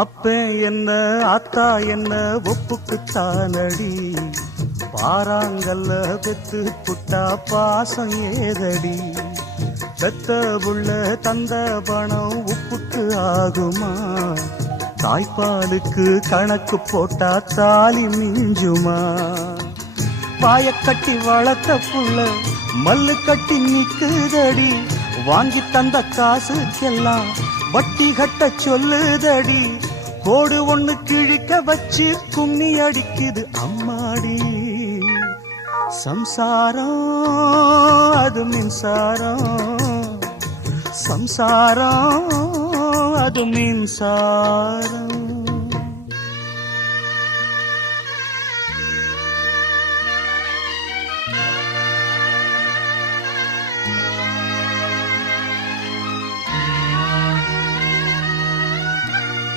அப்ப என்ன ஆத்தா என்ன ஒப்புக்குத்தானடி, பாறாங்கல்ல பெத்து புட்டா பாசம் ஏதடி. பெத்த புள்ள தந்த பணம் உப்புக்கு ஆகுமா, தாய்ப்பாலுக்கு கணக்கு போட்டா தாலி மிஞ்சுமா. பாயக்கட்டி வளர்த்த புள்ள மல்லு கட்டி நிக்குதடி, வாங்கி தந்த காசுக்கெல்லாம் வட்டி கட்ட சொல்லுதடி. கோடு ஒண்ணு கிழிக்க வச்சு கும்மி அடிக்குது அம்மாடி. சம்சாரம் அது மின்சாரம், சம்சாரம் அது மின்சாரம்.